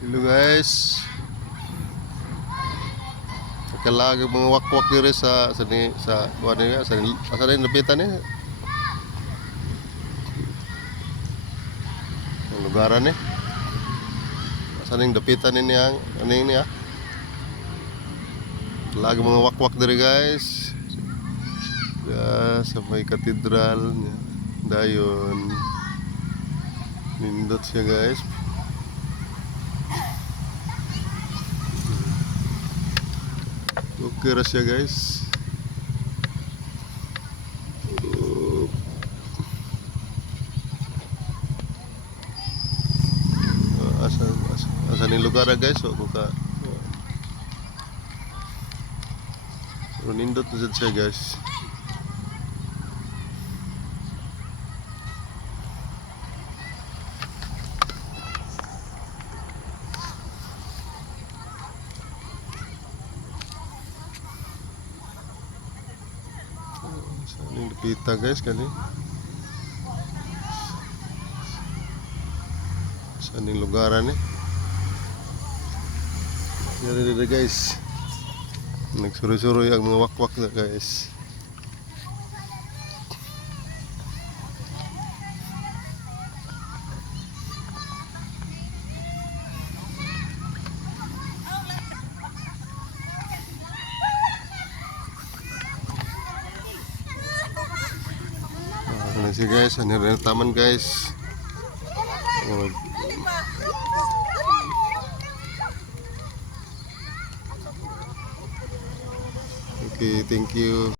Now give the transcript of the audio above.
Hello guys. Nakalagi mga wakwak diri sa kuan niya sa asa na lapitan ni. Ang lugaran ni. Asa ning lapitan ni ang aning niya. Lagi mga wakwak diri guys. Sa may katedral niya. Dayon. Nindot siya guys. Okay ra siya guys. Asa ni lugar na guys, so kuka nindot na siya guys. Saling dipita guys kani. Saning lugaran ni. Yan dito guys. Nagsuroy-suroy ang mga wakwak na guys. Ano sih guys, ano rin taman guys. Okay, thank you.